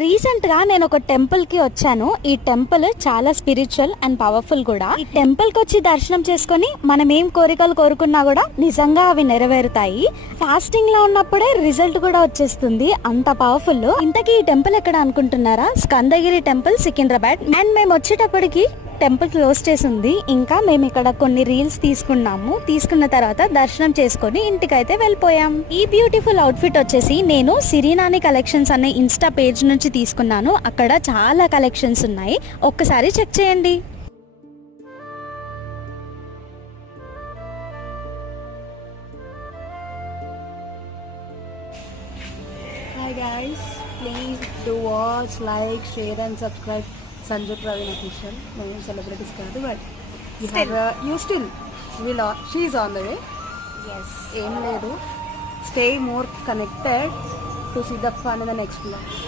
Recent గా నేను ఒక టెంపుల్ కి వచ్చాను. ఈ టెంపుల్ చాలా స్పిరిచువల్ అండ్ పవర్ఫుల్ కూడా. ఈ టెంపుల్ కి వచ్చి దర్శనం చేసుకుని మనం ఏం కోరికలు కోరుకున్నా కూడా నిజంగా అవి నెరవేరుతాయి. ఫాస్టింగ్ లో ఉన్నప్పుడే రిజల్ట్ కూడా వచ్చేస్తుంది, అంత పవర్ఫుల్. ఇంతకీ ఈ టెంపుల్ ఎక్కడ అనుకుంటున్నారా? స్కందగిరి టెంపుల్, సికింద్రాబాద్. అండ్ మేము వచ్చేటప్పటికి టెంపుల్ క్లోజ్ చేసి ఉంది. ఇంకా మేము ఇక్కడ కొన్ని రీల్స్ తీసుకున్నాము. తీసుకున్న తర్వాత దర్శనం చేసుకొని ఇంటికైతే వెళ్ళిపోయాం. ఈ బ్యూటిఫుల్ అవుట్ఫిట్ వచ్చేసి నేను సిరినాని కలెక్షన్స్ అనే ఇన్స్టా పేజ్ నుంచి తీసుకున్నాను. అక్కడ చాలా కలెక్షన్స్ ఉన్నాయి, ఒక్కసారి చెక్ చేయండి. Hi guys, please do watch, like, share and subscribe Sanju Praveen official. No celebrities కాదు, but she is on the way. Yes. ఏం లేదు, stay more connected to see the fun in the next vlog.